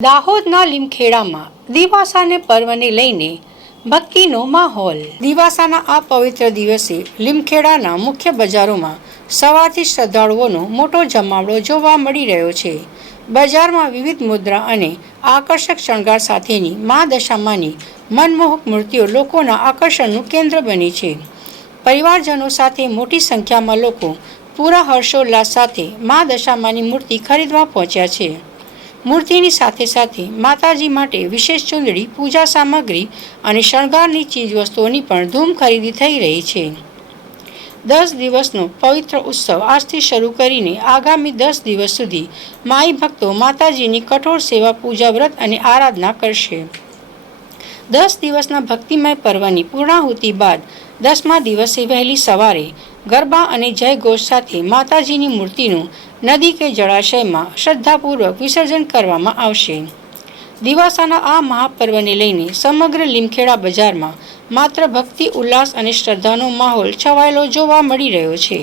દાહોદના લીમખેડામાં દિવાસાને પર્વને લઈને ભક્તિનો માહોલ। દિવાસાના આ પવિત્ર દિવસે લીમખેડાના મુખ્ય બજારોમાં સવારથી શ્રદ્ધાળુઓનો મોટો જમાવડો જોવા મળી રહ્યો છે। બજારમાં વિવિધ મુદ્રા અને આકર્ષક શણગાર સાથેની મા દશામાની મનમોહક મૂર્તિઓ લોકોના આકર્ષણનું કેન્દ્ર બની છે। પરિવારજનો સાથે મોટી સંખ્યામાં લોકો પૂરા હર્ષોલ્લાસ સાથે મા દશામાની મૂર્તિ ખરીદવા પહોંચ્યા છે। મૂર્તિની સાથે સાથે માતાજી માટે વિશેષ ચૂંદડી, પૂજા સામગ્રી અને શણગારની ચીજવસ્તુઓની પણ ધૂમ ખરીદી થઈ રહી છે। 10 દિવસનો પવિત્ર ઉત્સવ આજથી શરૂ કરીને આગામી 10 દિવસ સુધી માઈ ભક્તો માતાજીની કઠોર સેવા, પૂજા, વ્રત અને આરાધના કરશે। 10 દિવસના ભક્તિમય પર્વની પૂર્ણાહુતિ બાદ 10મા દિવસે વહેલી સવારે ગરબા અને જયઘોષ સાથે માતાજીની મૂર્તિનું નદી કે જળાશયમાં શ્રદ્ધાપૂર્વક વિસર્જન કરવામાં આવશે। દિવાસાના આ મહાપર્વને લઈને સમગ્ર લીમખેડા બજારમાં માત્ર ભક્તિ, ઉલ્લાસ અને શ્રદ્ધાનો માહોલ છવાયેલો જોવા મળી રહ્યો છે।